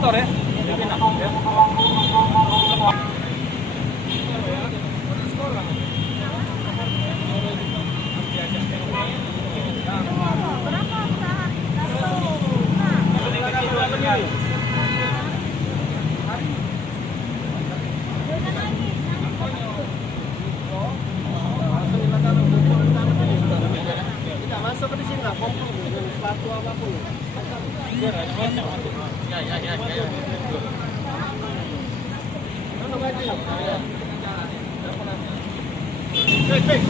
kantor ya. Jadi enak ya. Masuk ke sini lah, kompor dengan sepatu apapun. Ya. Cek.